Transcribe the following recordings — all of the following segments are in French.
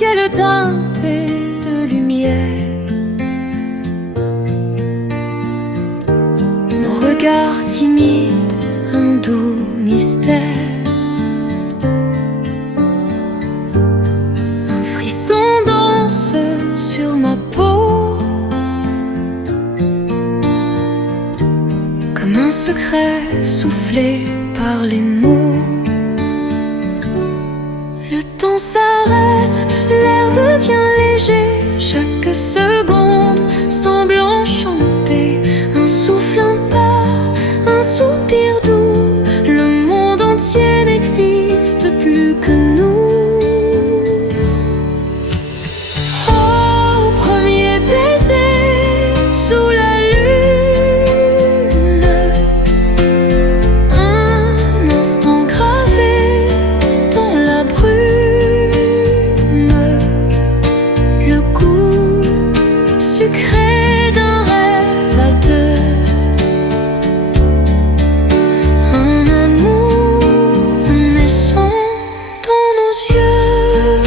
ciel teinté de lumière. Nos regards timides, un doux mystère. Un frisson danse sur ma peau, comme un secret soufflé par les mots. Le temps s'arrête, l'air devient léger, chaque seconde semble enchantée. Un souffle, un pas, un soupir doux, le monde entier n'existe plus que nous. Oh, premier baiser sous la lune, un instant gravé dans la brume, le goût sucré d'un rêve à deux, un amour naissant dans nos yeux.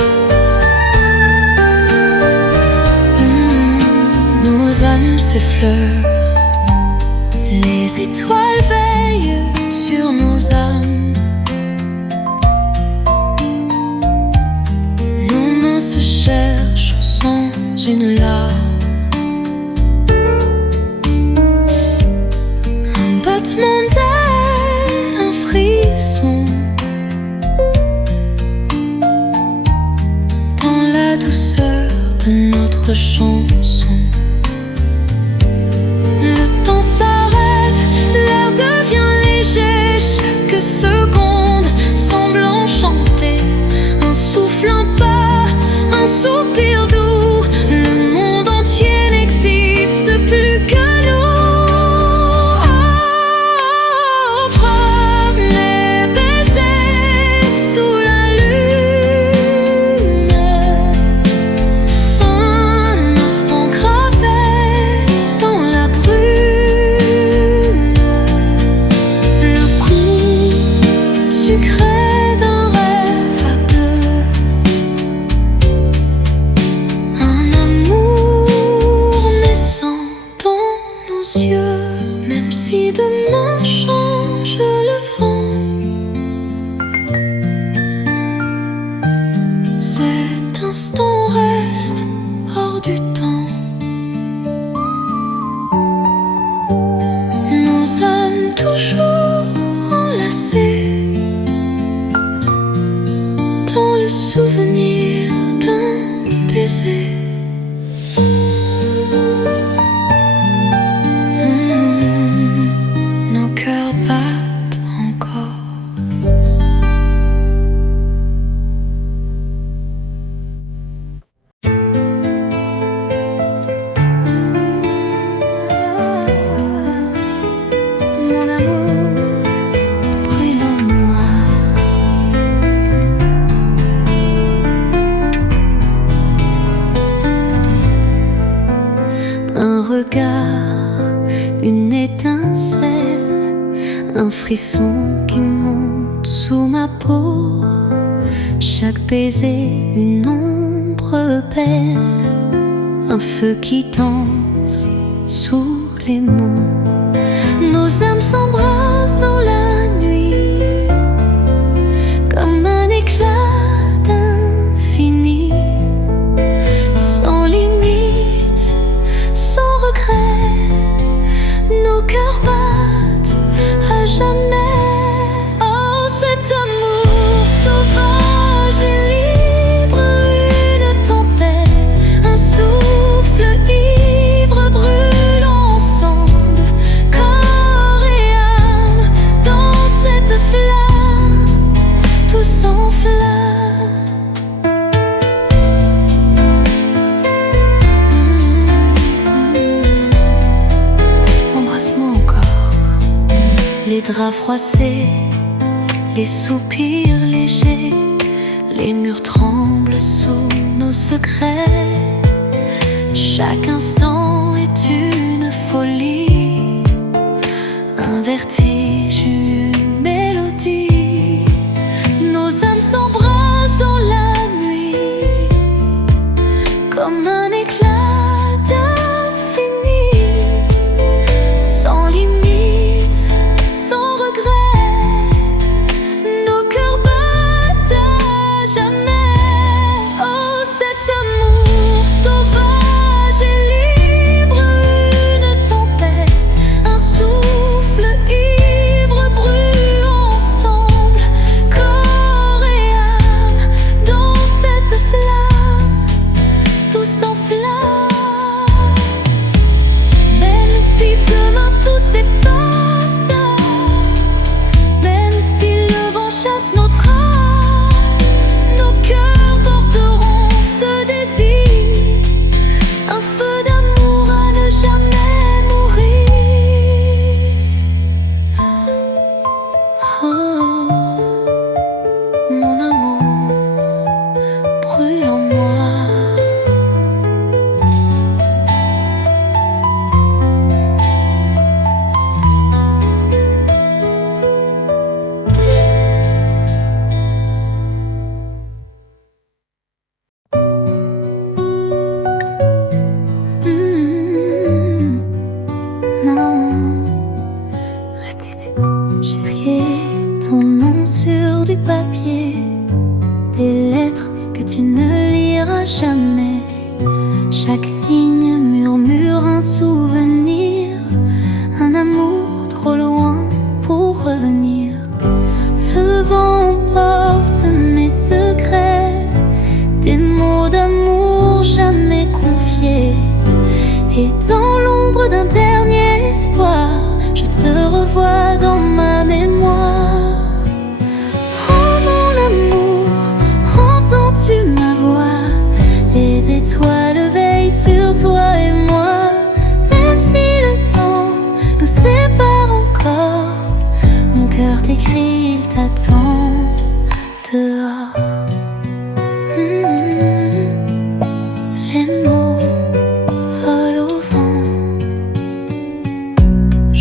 Nos âmes s'effleurent, les étoiles veillent sur nos âmes. Nos mains se cherchent sans une larme. Un battement d'aile, un frisson, dans la douceur de notre chanson. Le temps s'arrête, l'air devient léger, chaque seconde semble enchantée. Un souffle, un pas, un soupir doux, le monde entier n'existe plus que nous. Oh, premier baiser sous la lune, un instant gravé dans la brume, le goût sucré d'un rêve à deux, un amour naissant dans nos yeux. Même si demain change le vent, cet instant reste hors du temps. Nos âmes toujours enlacées dans le souvenir d'un baiser. Nos cœurs battent encore. Mon amour, brûle en moi. Un regard, une étincelle, un frisson qui monte sous ma peau. Chaque baiser, une ombre belle, un feu qui danse sous les mots. Nos âmes s'embrassent dans la nuit, comme un éclat d'infini, sans limite, sans regret. Nos cœurs battent à jamais. Oh, cet amour sauvage et libre, une tempête, un souffle ivre, brûle ensemble, corps et âme, dans cette flamme, tout s'enflamme. Embrasse-moi encore, les draps froissés, les soupirs légers, les murs tremblent sous nos secrets. Chaque instant est une folie, un vertige, une mélodie. Nos âmes s'embrassent dans la nuit,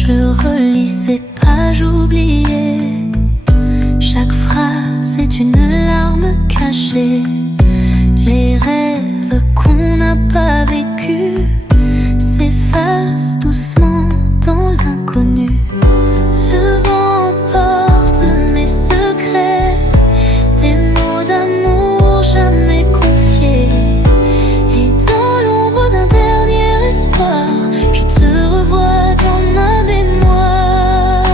Je relis ces pages oubliées. Chaque phrase est une larme cachée. Les rêves qu'on n'a pas vécus s'effacent doucement dans l'inconnu. Le vent emporte mes secrets, des mots d'amour jamais confiés. Et dans l'ombre d'un dernier espoir, je te revois dans ma mémoire.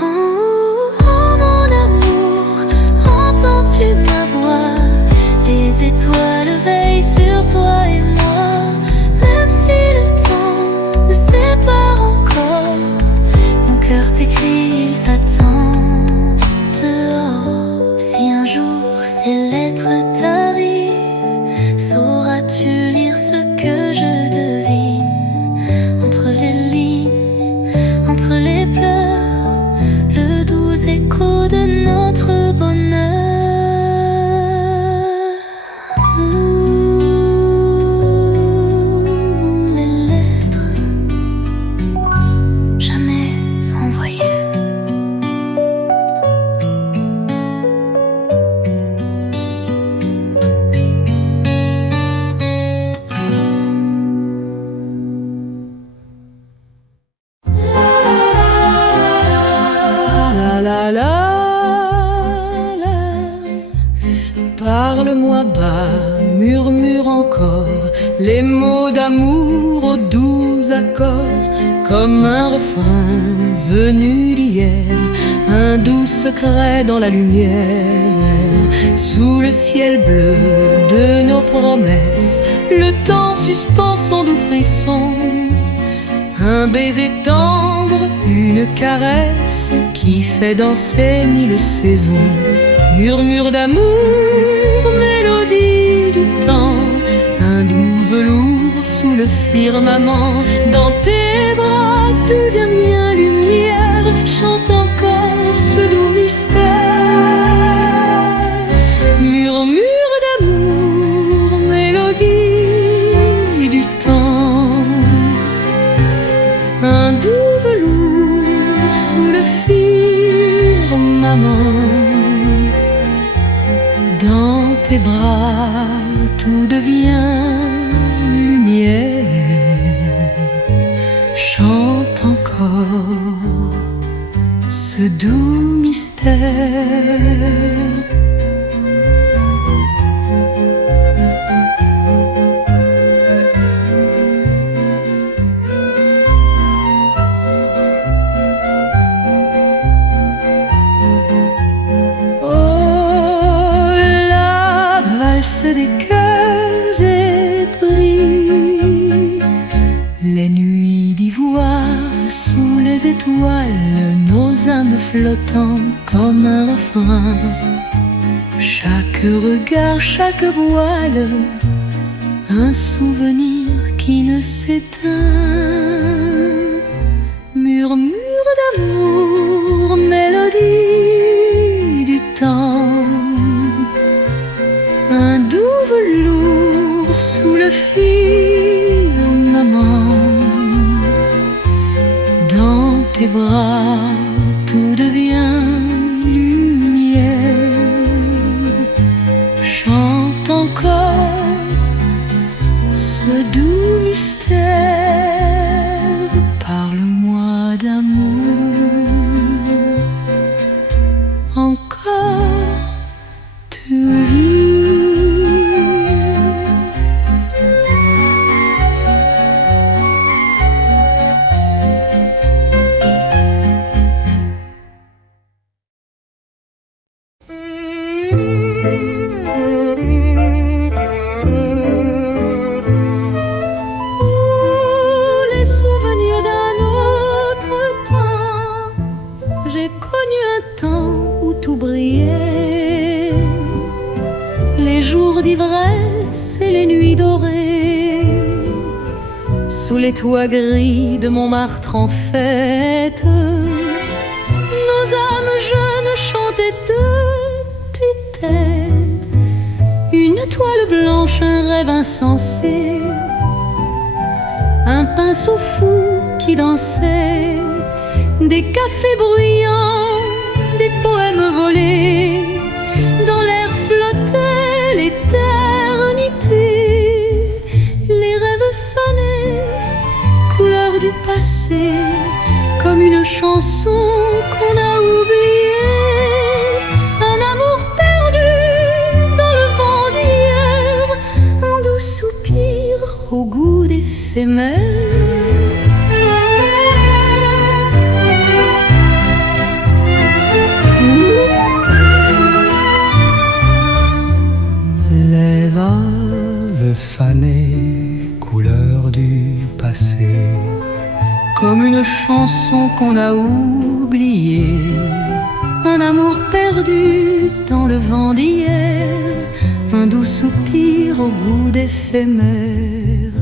Oh, oh mon amour, entends-tu ma voix? Les étoiles veillent sur toi et moi. Même si le temps ne sépare encore, mon cœur t'écrit, il t'attend dehors. Si un jour ces lettres t'arrivent, sauras-tu lire ce que je devine? Entre les lignes, entre les pleurs, le doux écho de notre bonheur. Les lettres jamais envoyées. La la la la. Parle-moi bas, murmure encore les mots d'amour aux doux accords, comme un refrain venu d'hier, un doux secret dans la lumière. Sous le ciel bleu de nos promesses, le temps suspend son doux frisson. Un baiser tendre, une caresse qui fait danser mille saisons. Murmure d'amour, mélodie du temps, un doux velours sous le firmament. Dans tes bras devient bien lumière, chante encore ce doux mystère. Murmure d'amour, mélodie du temps, un doux velours sous le firmament. Dans tes bras tout devient lumière, chante encore ce doux mystère. Des cœurs épris, les nuits d'ivoire sous les étoiles, nos âmes flottant comme un refrain. Chaque regard, chaque voile, un souvenir qui ne s'éteint. Murmure d'amour, mélodie du temps, un doux velours sous le firmament. Dans tes bras tout devient lumière, chante encore ce doux mystère. Parle-moi d'amour, encore tu veux. Les souvenirs d'un autre temps, j'ai connu un temps où tout brillait, les jours d'ivresse et les nuits dorées, sous les toits gris de Montmartre en fête. Nos âmes jeunes chantaient de tes têtes, une toile blanche, un rêve insensé, un pinceau fou qui dansaient, des cafés bruyants, des poèmes volés. Dans l'air flottait l'éternité, les rêves fanés, couleur du passé, comme une chanson qu'on a oubliée. Un amour perdu dans le vent d'hier, un doux soupir au goût d'éphémère. Les vagues fanées, couleur du passé, Comme une chanson qu'on a oubliée. Un amour perdu dans le vent d'hier, un doux soupir au goût d'éphémère.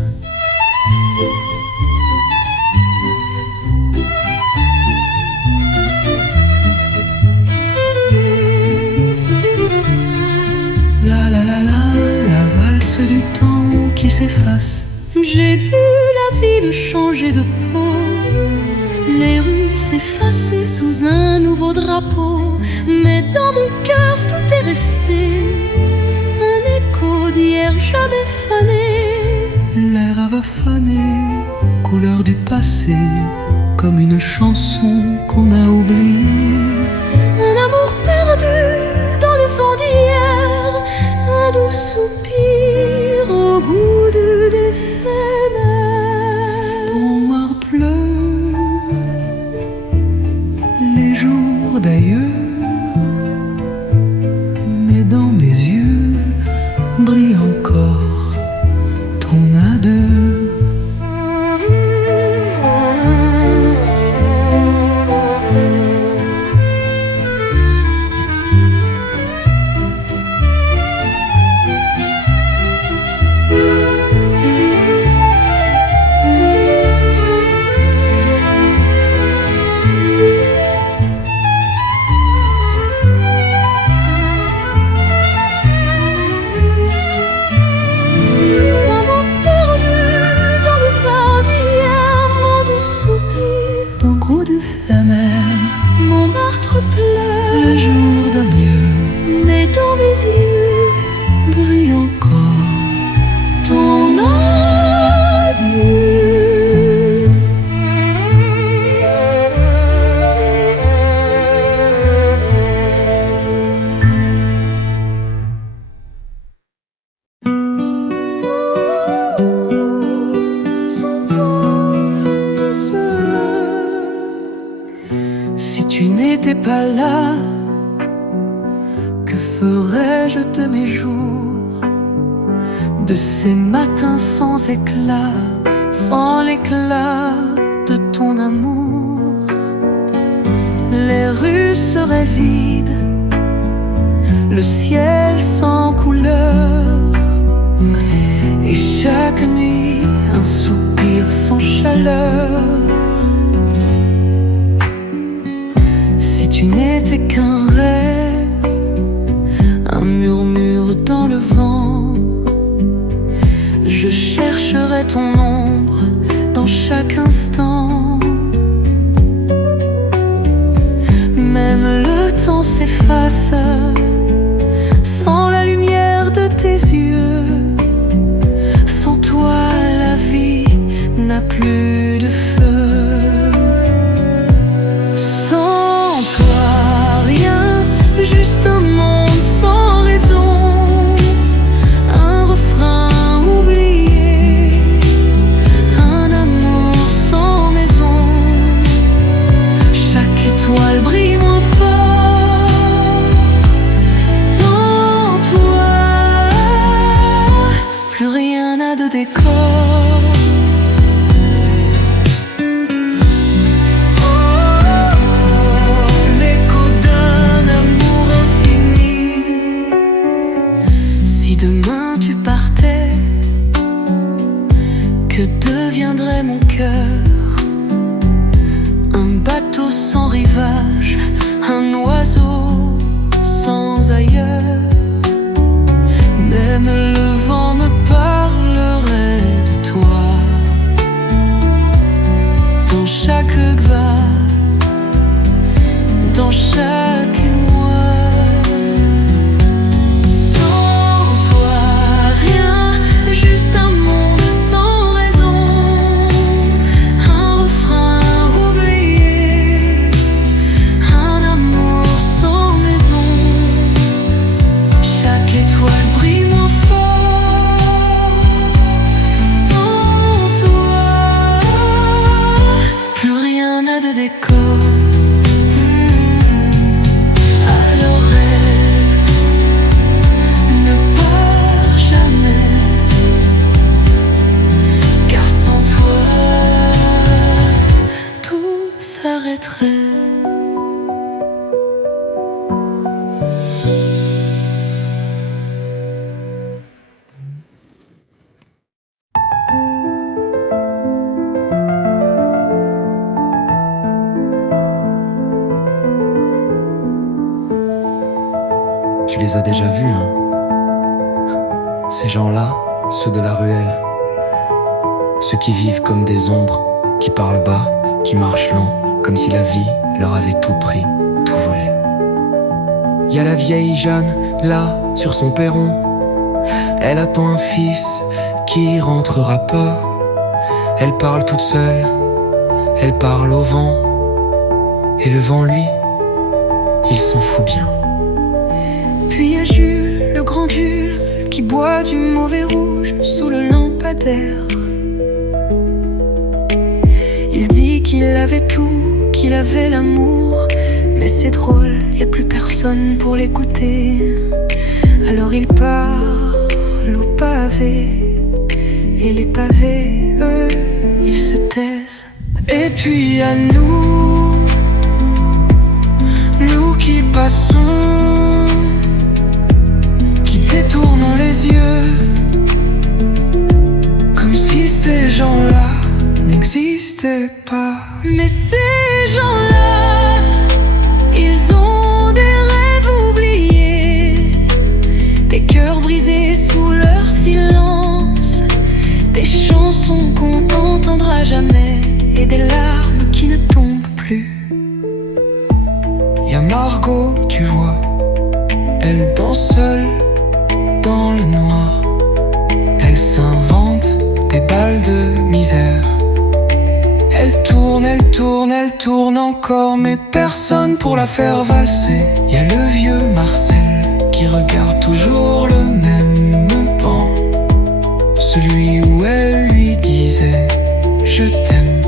La valse du temps qui s'efface. J'ai vu la ville changer de peau, les rues s'effacer sous un nouveau drapeau. Mais dans mon cœur tout est resté, un écho d'hier jamais fané. L'air avait fané, couleur du passé, comme une chanson qu'on a oubliée. Un amour perdu dans le vent d'hier, un doux soupir au goût d'éphémère. Ton noir pleut, les jours d'ailleurs, mais dans mes yeux brille encore ton adieu. Mon meurtre pleure, Le jour d'adieu mais dans mes yeux brille encore ton adieu. Sans toi, que cela. Si tu n'étais pas là, que ferais-je de mes jours, de ces matins sans éclat, sans l'éclat de ton amour? Les rues seraient vides, le ciel sans couleur, et chaque nuit un soupir sans chaleur. Si tu n'étais qu'un rêve, un murmure dans le vent, je chercherai ton ombre dans chaque instant. Même le temps s'efface sans la lumière de tes yeux. Sans toi, la vie n'a plus de feu. Sans toi, rien, juste un monde sans raison, un refrain oublié, un amour sans maison. Chaque étoile brille moins fort. Sans toi, plus rien n'a de décor. l'écho d'un amour infini. Si demain tu partais, que deviendrait mon cœur? Un bateau sans rivage, un oiseau sans ailleurs. Même le vent me parlerait de toi, dans les corps. Alors reste, ne pars jamais, car sans toi tout s'arrêterait. Tu les as déjà vus, hein? Ces gens-là, ceux de la ruelle. Ceux qui vivent comme des ombres, qui parlent bas, qui marchent lent, comme si la vie leur avait tout pris, tout volé. Y a la vieille Jeanne, là, sur son perron. Elle attend un fils qui rentrera pas. Elle parle toute seule, elle parle au vent. Et le vent, lui, il s'en fout bien. Puis y a Jules, le grand Jules, qui boit du mauvais rouge sous le lampadaire. Il dit qu'il avait tout, qu'il avait l'amour, mais c'est drôle, y a plus personne pour l'écouter. Alors il parle au pavé, et les pavés, eux, ils se taisent. Et puis à nous qui passons, détournons les yeux, comme si ces gens-là n'existaient pas. Mais ces gens-là, ils ont des rêves oubliés, des cœurs brisés sous leur silence, des chansons qu'on n'entendra jamais et des larmes qui ne tombent plus. Y'a Margot, tu vois, elle danse seule dans le noir. Elle s'invente des balles de misère. Elle tourne, elle tourne, elle tourne encore, mais personne pour la faire valser. Y'a le vieux Marcel qui regarde toujours le même pan, celui où elle lui disait je t'aime,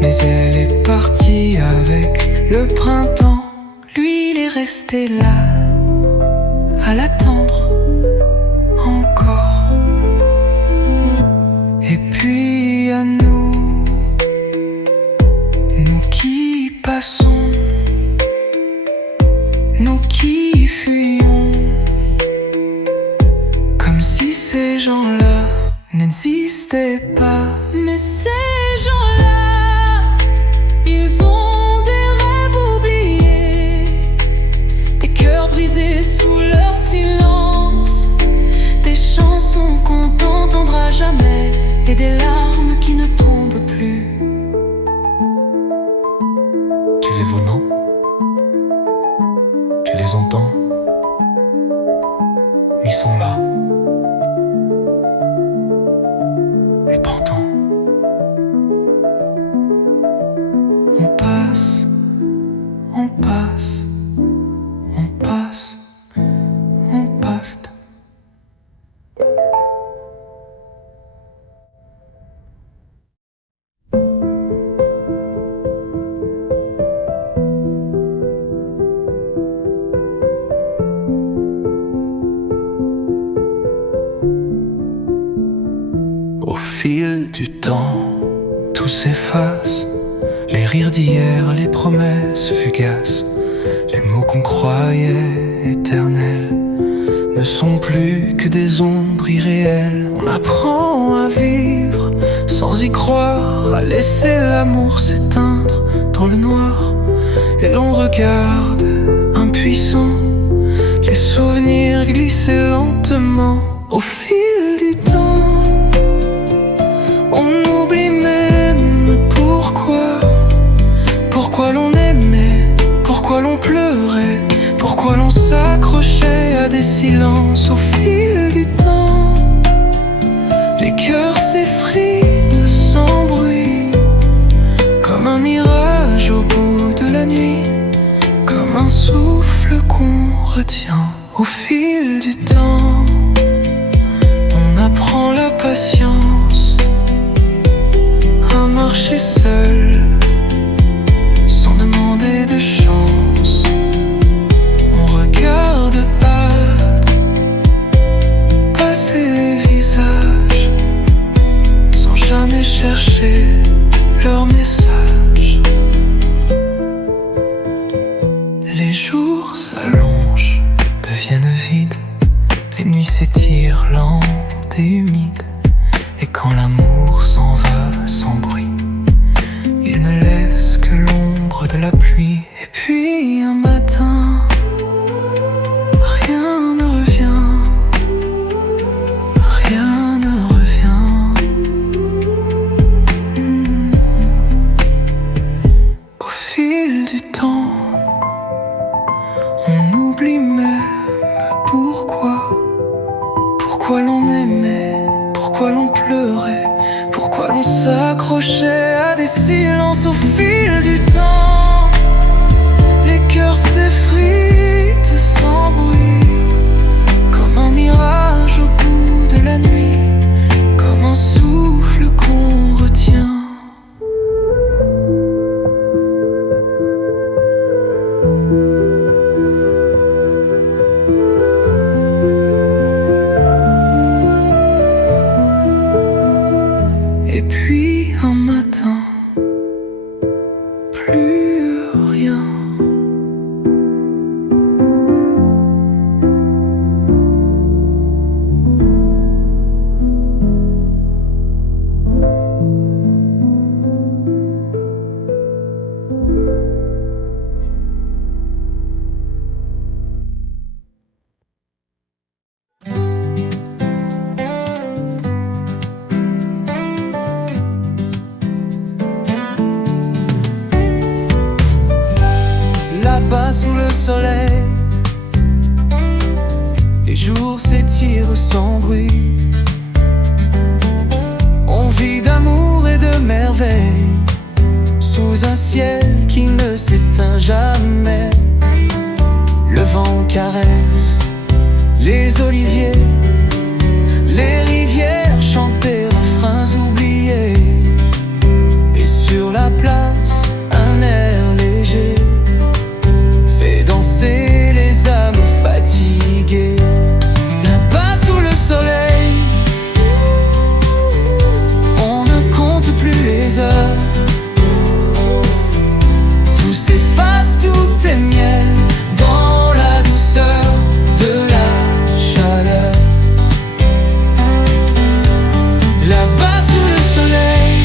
mais elle est partie avec le printemps. Lui il est resté là à l'attendre encore. Et puis à nous qui passons, nous qui fuyons, comme si ces gens-là n'existaient pas. Mais ces gens-là, ils ont des rêves oubliés, des cœurs brisés sous leur silence, des chansons qu'on n'entendra jamais et des larmes qui ne tombent plus. Tu les vois, non? Tu les entends? Ils sont là. Et pourtant on passe, on passe, on passe, on passe. Au fil du temps, tout s'efface. Les rires d'hier, les promesses fugaces, les mots qu'on croyait éternels ne sont plus que des ombres irréelles. On apprend à vivre sans y croire, à laisser l'amour s'éteindre dans le noir. Et l'on regarde, impuissant, les souvenirs glisser lentement. Au fil du temps, on oublie même pourquoi l'on aimait, pourquoi l'on pleurait, pourquoi l'on s'accrochait à des silences. Au fil du temps, les cœurs s'effritent sans bruit, comme un mirage au bout de la nuit, comme un souffle qu'on retient. Au fil du temps, on apprend la patience, à marcher seul, sans fil du temps, les cœurs s'effritent sans bruit, comme un mirage au bout de la nuit, comme un souffle qu'on retient. Et puis un matin, plus rien. Là-bas sous le soleil, les jours s'étirent sans bruit. On vit d'amour et de merveille, sous un ciel qui ne s'éteint jamais. Le vent caresse les oliviers, les rivières chantent des refrains oubliés. Et sur la place, un air léger fait danser les âmes fatiguées. Là-bas sous le soleil, on ne compte plus les heures. Tout s'efface, tout est miel, dans la douceur de la chaleur. Là-bas sous le soleil,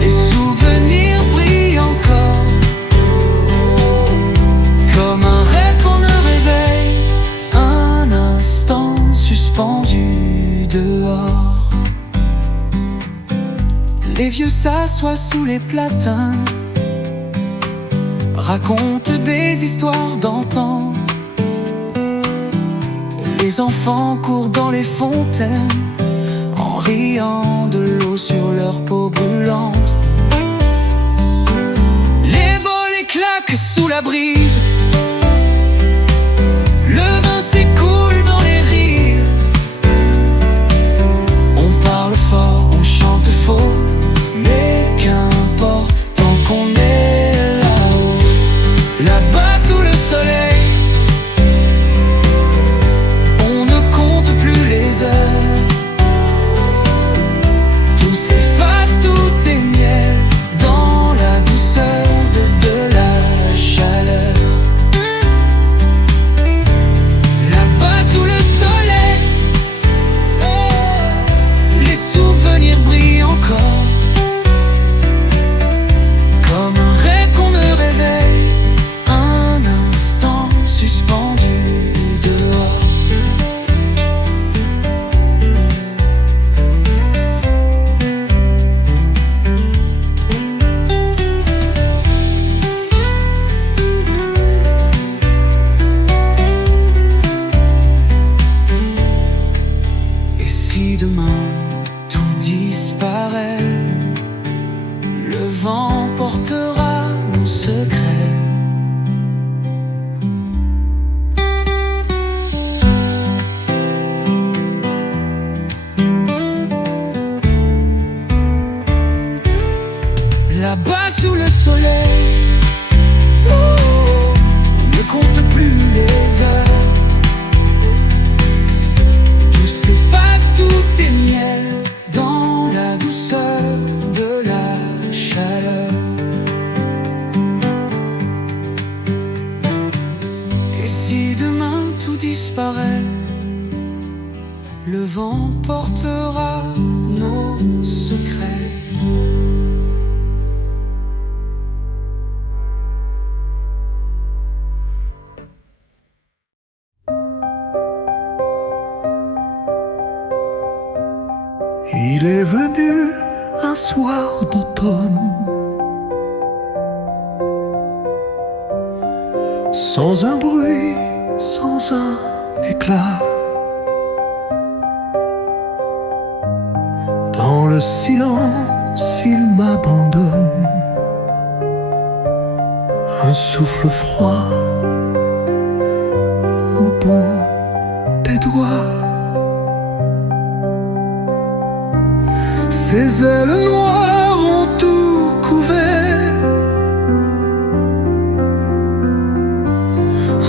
les souvenirs brillent encore, comme un rêve qu'on ne réveille, un instant suspendu dehors. Les vieux s'assoient sous les platanes, racontent des histoires d'antan. Les enfants courent dans les fontaines, en riant de l'eau sur leur peau brûlante. Les volets claquent sous la brise, le vin s'écoule dans les rires. On parle fort, on chante faux, mais qu'importe tant qu'on est là-haut. Là-bas sous le soleil, on ne compte plus les heures. Tout s'efface, tout est miel, dans la douceur de la chaleur. Là-bas sous le soleil, les souvenirs brillent encore, comme un rêve qu'on ne réveille, un instant suspendu dehors. Et si demain tout disparaît, le vent portera nos secrets. Là-bas sous le soleil, on ne compte plus les heures. Tout s'efface, tout est miel, dans la douceur de la chaleur. Et si demain tout disparaît, le vent portera nos secrets. Il est venu un soir d'automne, sans un bruit, sans un éclat. Dans le silence s'il m'abandonne. Un souffle froid au bout des doigts. Ses ailes noires ont tout couvert.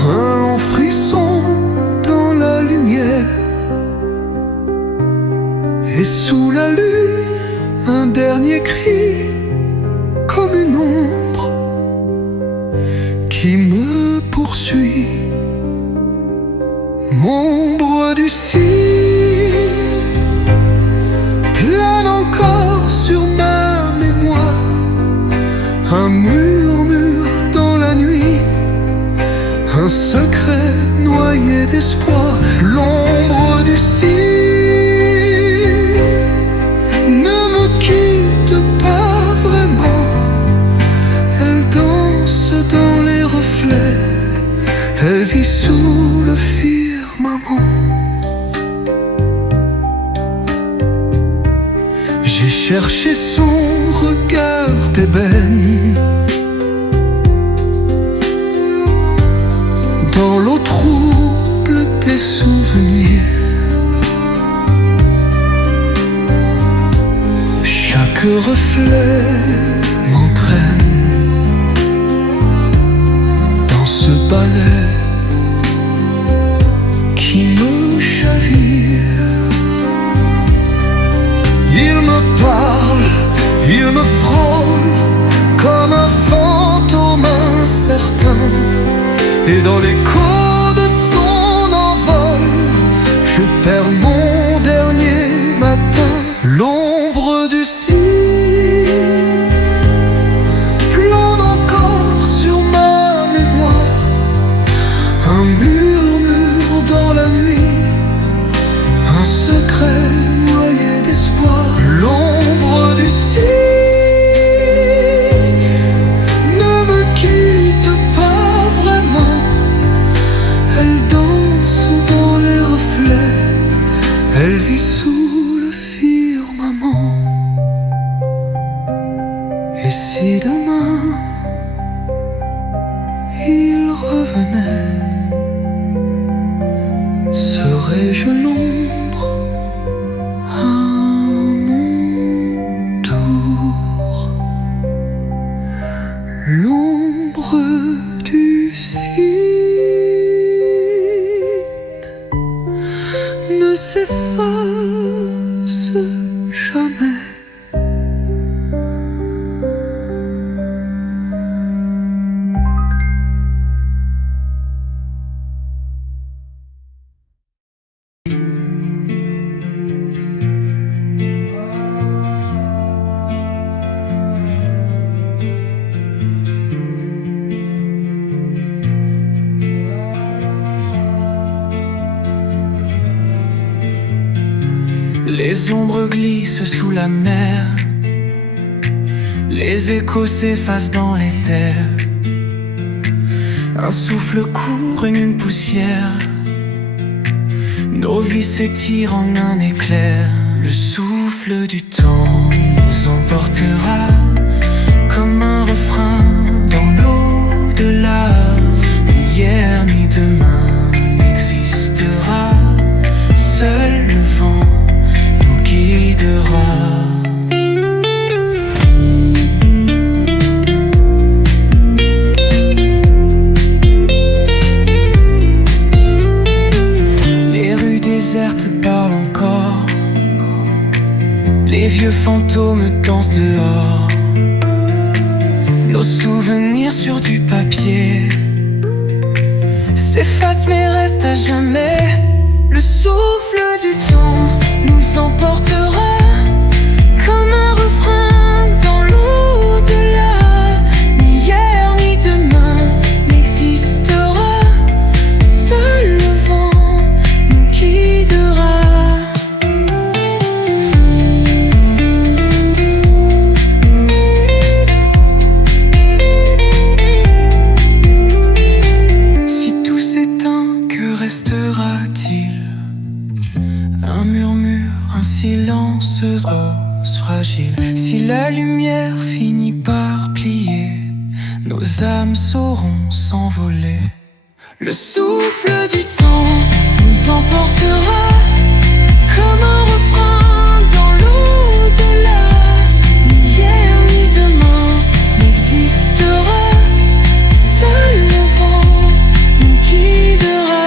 Un long frisson dans la lumière. Et sous la lune, un dernier cri comme une ombre qui me poursuit. M'ombre du ciel plane encore sur ma mémoire. Un murmure dans la nuit, un secret noyé d'espoir. L'ombre du ciel ne me quitte pas vraiment. Elle danse dans les reflets, elle vit sous le firmament. J'ai cherché son regard d'ébène dans l'eau trouble des souvenirs. Chaque reflet m'entraîne dans ce balai qui me chavire. Il me parle, il me frôle comme un fantôme incertain. Et dans l'écho de son envol, je perds mon dernier matin. L'ombre du ciel plane encore sur ma mémoire. Un murmure dans la nuit, un secret noyé d'espoir. L'ombre du ciel ne me quitte pas vraiment. Elle danse dans les reflets, elle vit sous le firmament. Et si demain il revenait, serais-je l'ombre à mon tour? L'ombre du ciel ne s'efface jamais. Les ombres glissent sous la mer, les échos s'effacent dans les terres. Un souffle court, une poussière, nos vies s'étirent en un éclair. Le souffle du temps nous emportera comme un refrain dans l'au-delà. Ni hier ni demain n'existera, seul le vent nous guidera. Les rues désertes parlent encore, les vieux fantômes dansent dehors. Nos souvenirs sur du papier s'effacent mais restent à jamais. Le souffle du temps nous emportera comme un refrain dans l'au-delà. Ni hier ni demain n'existera, seul le vent nous guidera. Si tout s'éteint, que restera-t-il? Un murmure, un silence nos âmes sauront s'envoler. Le souffle du temps nous emportera comme un refrain dans l'au-delà. Ni hier ni demain n'existera, seul le vent nous guidera.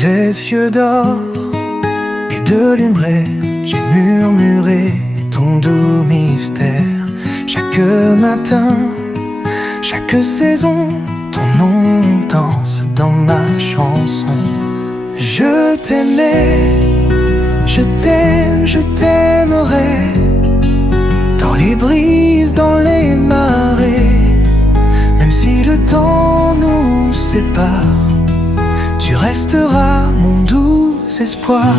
Les yeux d'or et de limeré, j'ai murmuré ton doux mystère. Chaque matin, chaque saison, ton nom danse dans ma chanson. Je t'aimais, je t'aime, je t'aimerai. Dans les brises, dans les marées, même si le temps nous sépare, tu resteras mon doux espoir.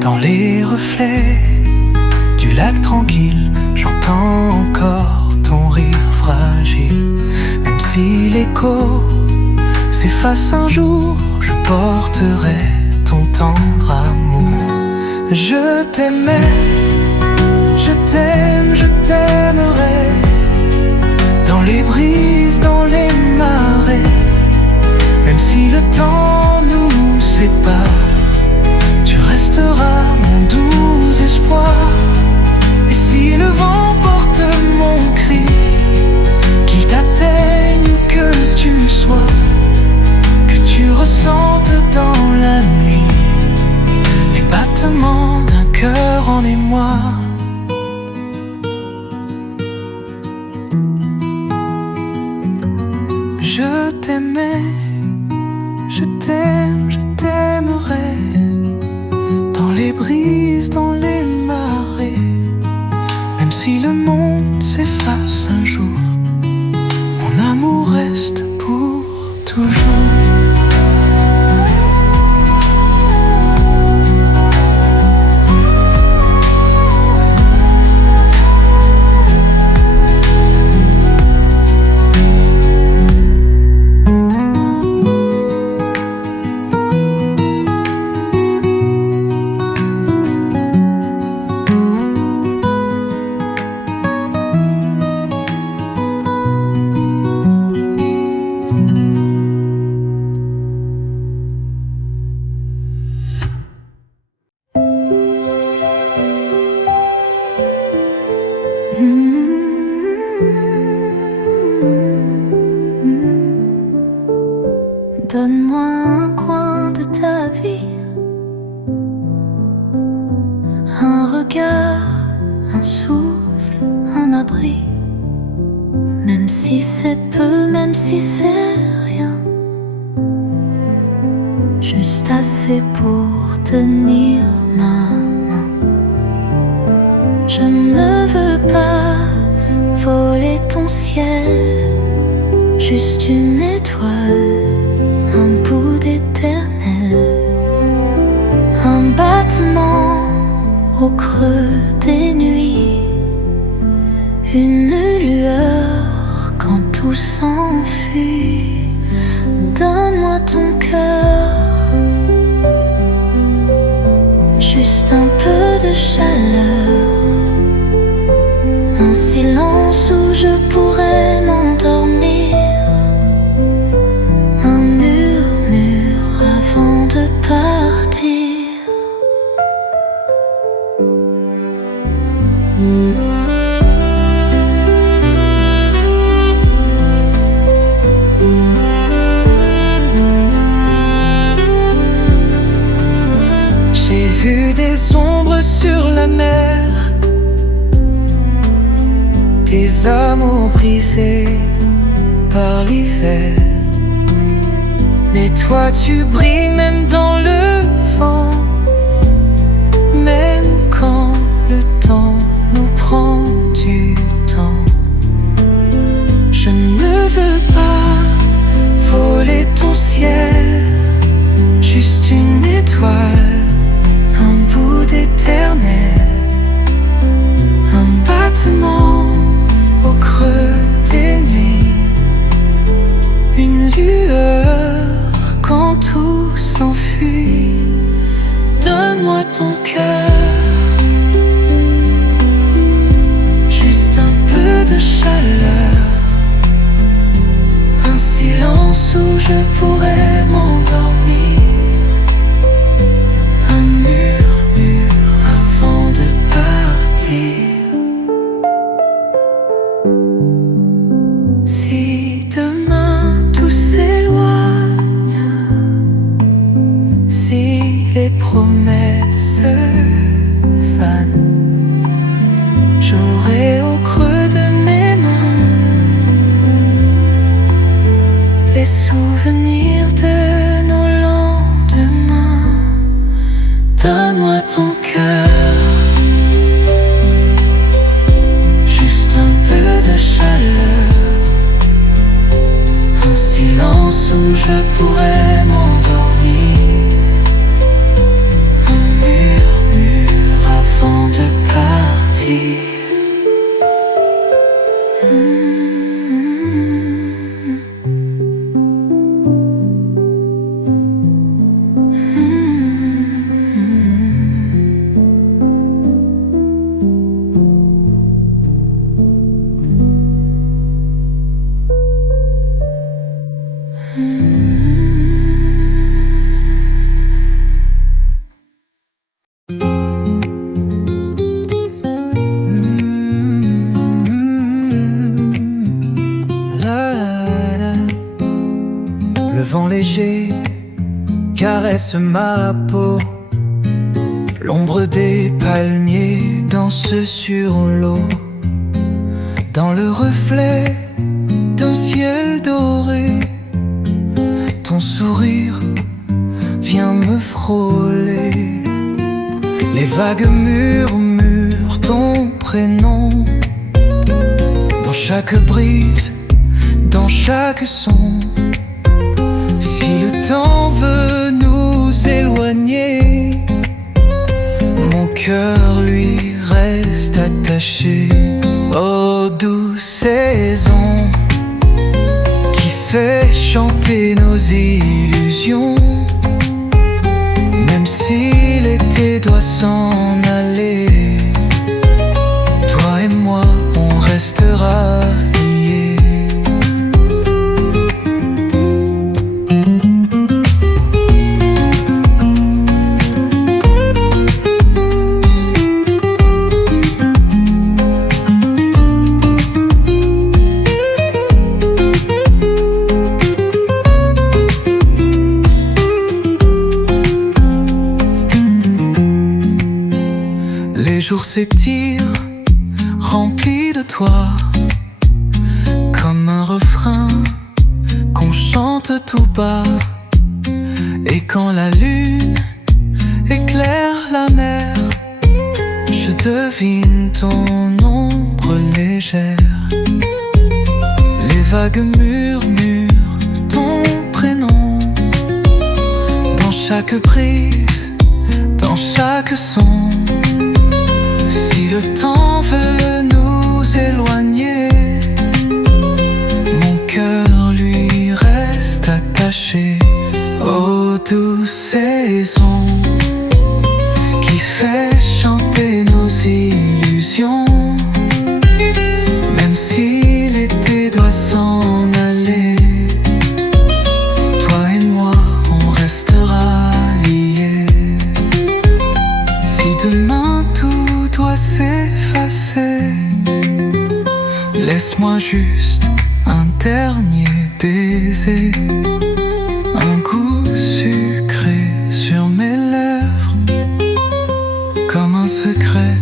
Dans les reflets du lac tranquille, j'entends encore ton rire fragile. Même si l'écho s'efface un jour, je porterai ton tendre amour. Je t'aimais, je t'aime, je t'aimerai. Dans les brises, dans les marées, même si le temps nous sépare, tu resteras mon doux espoir. Et si le vent porte mon cri, qu'il t'atteigne où que tu sois, que tu ressentes dans la nuit les battements d'un cœur en émoi. Je t'aimais, je t'aime, je t'aimerai. Dans les brises, dans les marées, même si le monde s'efface un jour, mon amour reste pour toujours. Donne-moi un coin de ta vie, un regard, un souffle, un abri. Même si c'est peu, même si c'est rien, juste assez pour tenir ma main. Je ne veux pas voler ton ciel, juste une étoile, un bout d'éternel, un battement au creux des nuits, une lueur quand tout s'enfuit. Donne-moi ton cœur, juste un peu de chaleur, un silence où je pourrais m'endormir, un murmure avant de partir. mer, tes amours brisés par l'hiver. Mais toi tu brilles même dans le vent, même quand le temps nous prend du temps. Je ne veux pas voler ton ciel, juste une étoile, un bout d'éternel, un battement au creux des nuits, une lueur quand tout s'enfuit. Donne-moi ton cœur, juste un peu de chaleur, un silence où je pourrais m'endormir, un murmure avant de partir. Si demain tout s'éloigne, si les promesses fanent, j'aurai au creux de mes mains les souvenirs de nos lendemains. Donne-moi ton cœur, juste un peu de chaleur, un silence où je pourrais m'endormir, un murmure avant de partir. Le vent léger caresse ma peau, l'ombre des palmiers danse sur l'eau, dans le reflet d'un ciel doré. Ton sourire vient me frôler, les vagues murmurent ton prénom, dans chaque brise, dans chaque son. Si le temps veut nous éloigner, mon cœur lui reste attaché. Oh douce saison qui fait chanter nos illusions, même si l'été doit s'en aller, toi et moi on restera liés. Les jours s'étirent, remplis de toi, comme un refrain qu'on chante tout bas. Et quand la lune éclaire la mer, je devine ton ombre légère. Les vagues murmurent ton prénom, dans chaque brise, dans chaque son. Si le temps veut nous éloigner, mon cœur lui reste attaché. Oh douce saison qui fait chanter nos illusions, même si l'été doit s'en aller, toi et moi on restera liés. Si demain tout doit s'effacer, laisse-moi juste un dernier baiser, un goût sucré sur mes lèvres, comme un secret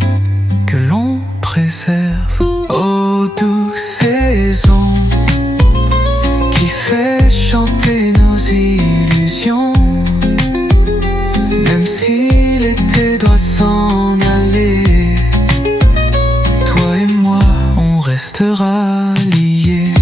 chanter nos illusions. Même si l'été doit s'en aller, toi et moi, on restera liés.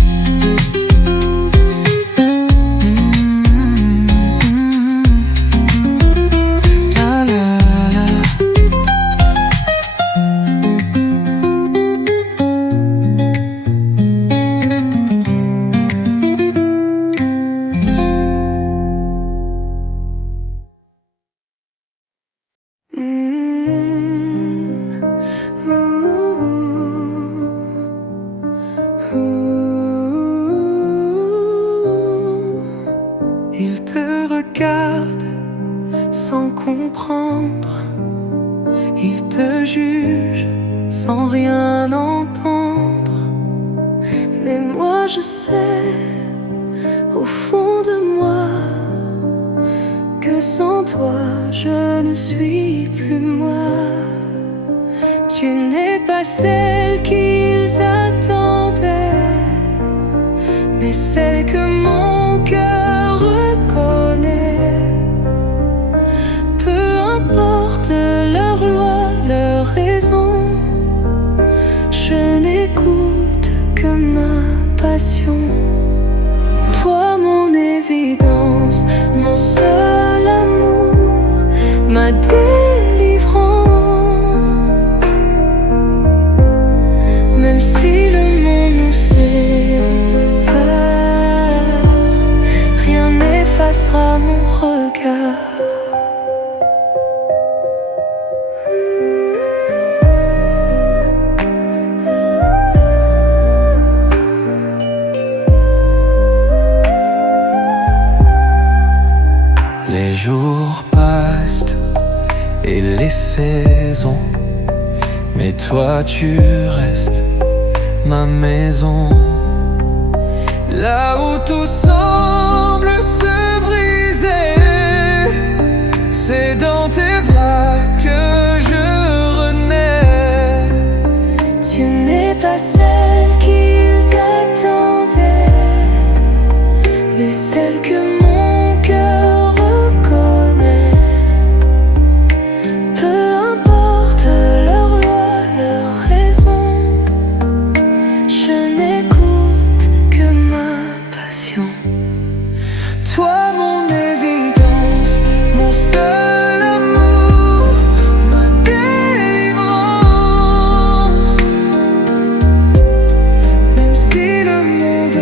Il te regarde sans comprendre, il te juge sans rien entendre. Mais moi je sais, au fond de moi, que sans toi je ne suis plus moi. Tu n'es pas celle qu'ils attendaient, mais celle que mon cœur reconnaît. Peu importe leur loi, leur raison, je n'écoute que ma passion. Toi mon évidence, mon seul amour, ma délivrance. Même si le monde nous sépare, rien n'effacera mon regard. Les jours passent et les saisons, mais toi tu restes ma maison. Là où tout semble se briser, c'est dans tes bras que je renais. Tu n'es pas celle qu'ils attendaient, mais celle que mon cœur reconnaît. Peu importe leur loi, leur raison, je n'écoute que ma passion. Toi mon évidence, mon seul amour, ma délivrance. Même si le monde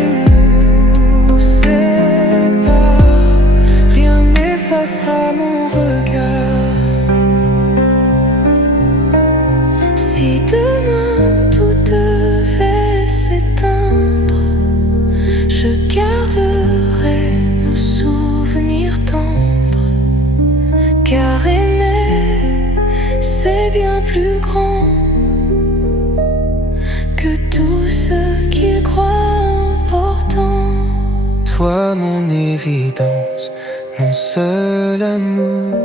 nous sépare, rien n'effacera mon regard. Si demain tout devait s'éteindre, je garderai nos souvenirs tendres. Car aimer, c'est bien plus grand que tout ce qu'ils croient important. Toi mon évidence, mon seul amour,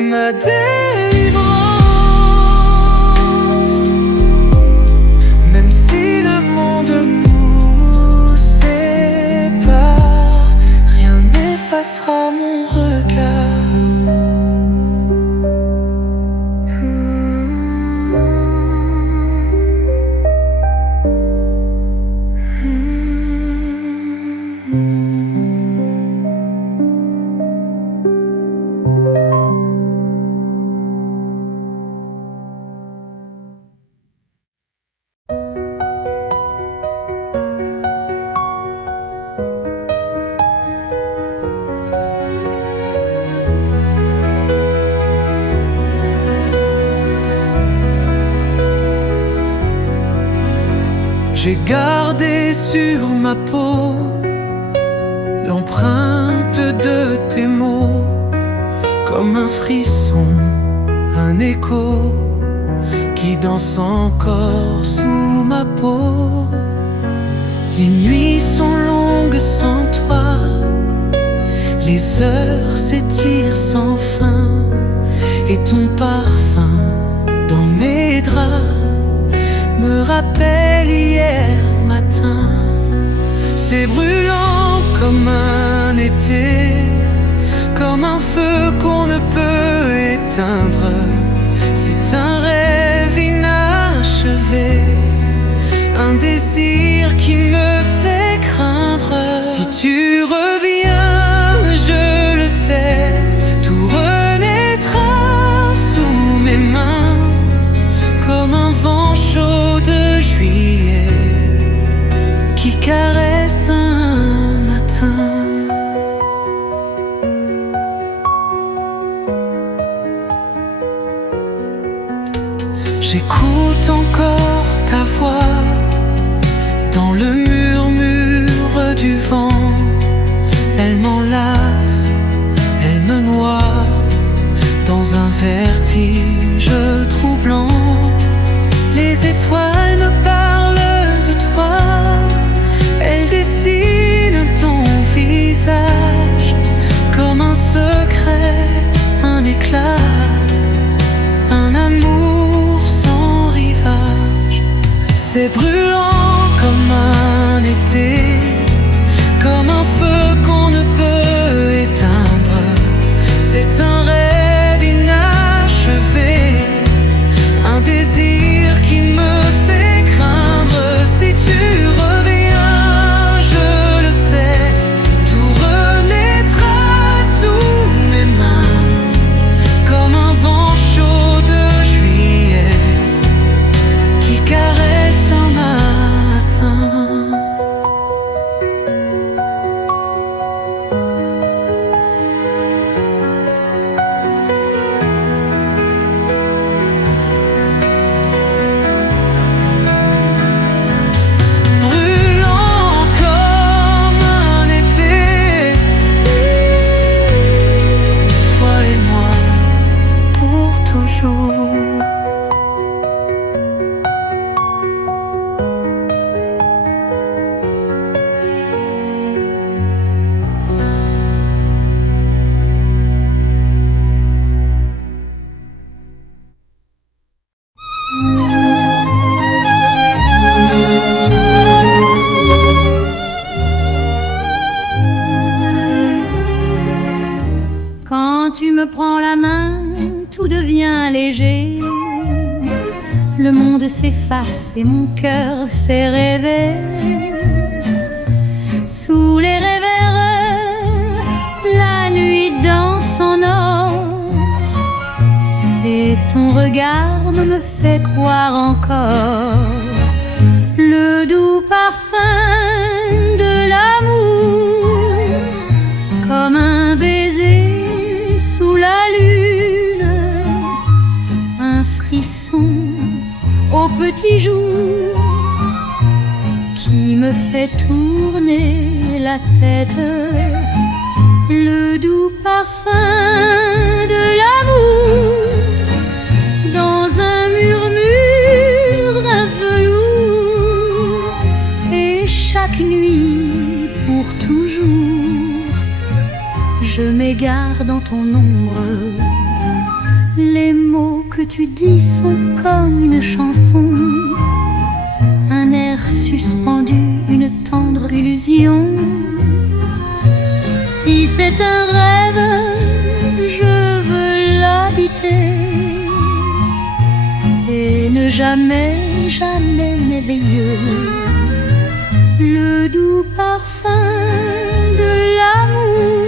ma délivrance. Même si le monde nous sépare, rien n'effacera mon regard. J'ai gardé sur ma peau l'empreinte de tes mots, comme un frisson, un écho qui danse encore sous ma peau. Les nuits sont longues sans toi, les heures s'étirent sans fin, et ton parfum dans mes draps me rappelle hier matin. C'est brûlant comme un Elle m'enlace, elle me noie dans un vertige troublant. Les étoiles me parlent de toi, elles dessinent ton visage comme un secret, un éclat, un amour sans rivage. C'est brûlant comme un été, comme un feu qu'on ne peut éteindre. C'est un rêve inachevé, un désir qui me fait craindre. Si tu reviens, je le sais, tout renaîtra sous mes mains, comme un vent chaud de juillet qui caresse un matin. Quand tu me prends la main, tout devient léger. Le monde s'efface et mon cœur s'est rêvé. Sous les réverbères, la nuit danse en or, et ton regard me fait croire encore le doux parfum de l'amour, comme un baiser sous la lune, un frisson au petit jour qui me fait tourner la tête, le doux parfum de l'amour dans un murmure d'un velours. Et chaque nuit pour toujours, je m'égare dans ton ombre. Les mots que tu dis sont comme une chanson, un air suspendu, une tendre illusion. Si c'est un rêve, je veux l'habiter et ne jamais, jamais m'éveiller. Le doux parfum de l'amour,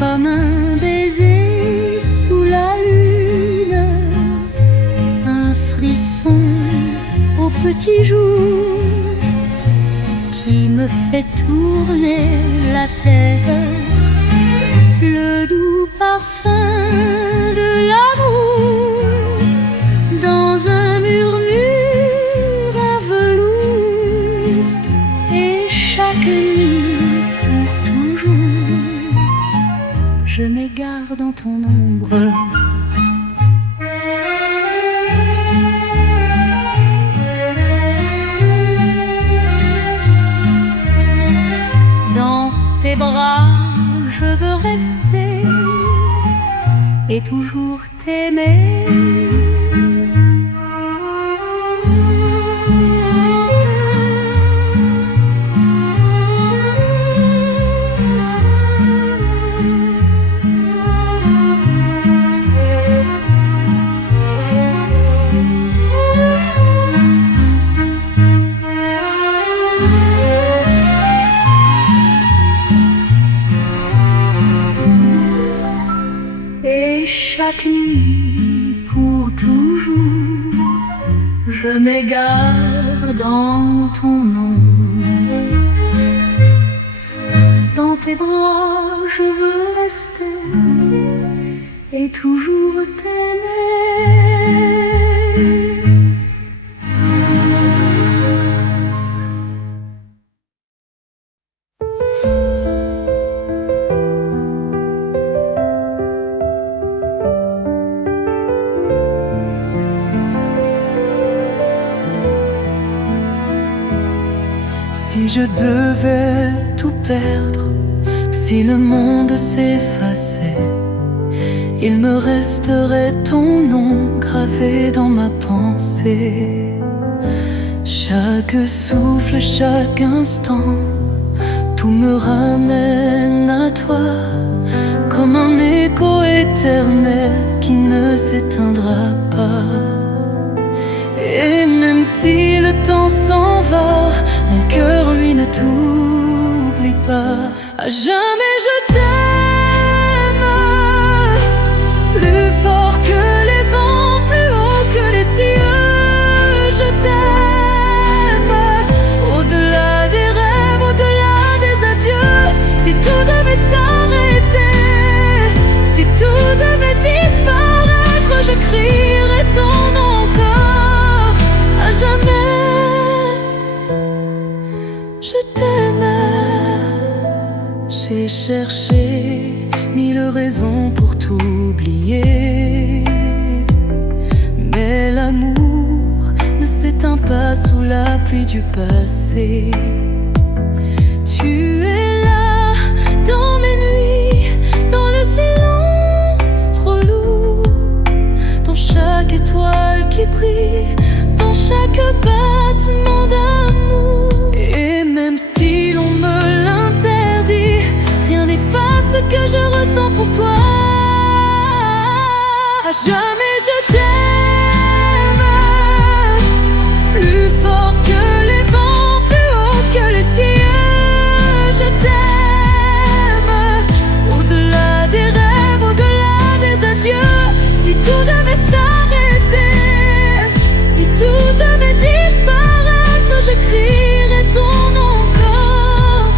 comme un baiser sous la lune, un frisson au petit jour qui me fait tourner la tête, le doux parfum de l'amour dans un murmure, un velours. Et chaque nuit pour toujours, je m'égare dans ton ombre. Dans tes bras, je veux rester et toujours t'aimer. Et chaque nuit pour toujours, je m'égare dans ton ombre. Dans tes bras, je veux rester et toujours t'aimer. je devais tout perdre, si le monde s'effaçait, il me resterait ton nom gravé dans ma pensée. Chaque souffle, chaque instant, tout me ramène à toi, comme un écho éternel qui ne s'éteindra pas. Et même si le temps s'en va, mon cœur lui ne t'oublie pas. À jamais je t'aime, plus fort que les vents, plus haut que les cieux. Je t'aime, au-delà des rêves, au-delà des adieux. Si tout devait s'arrêter, si tout devait disparaître, je crierais ton nom encore. À jamais, je t'aime. J'ai cherché mille raisons pour t'oublier, mais l'amour ne s'éteint pas sous la pluie du passé. Tu es là dans mes nuits, dans le silence trop lourd, dans chaque étoile qui brille, dans chaque battement d'amour. Et même si l'on me l'interdit, rien n'efface ce que je ressens pour toi. À jamais je t'aime, plus fort que les vents, plus haut que les cieux. Je t'aime, au-delà des rêves, au-delà des adieux. Si tout devait s'arrêter, si tout devait disparaître, je crierais ton nom encore.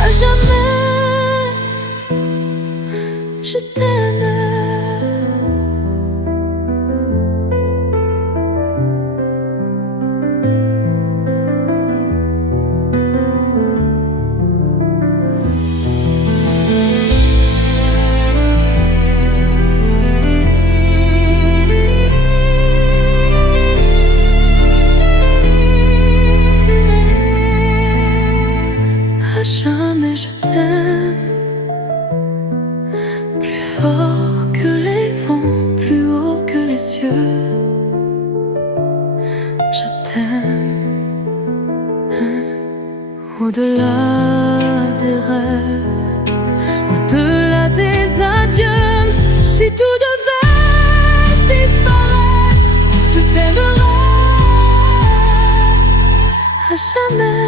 À jamais, je t'aime. À jamais je t'aime, plus fort que les vents, plus haut que les cieux. Je t'aime, au-delà des rêves, au-delà des adieux. Si tout devait disparaître, je t'aimerais. À jamais.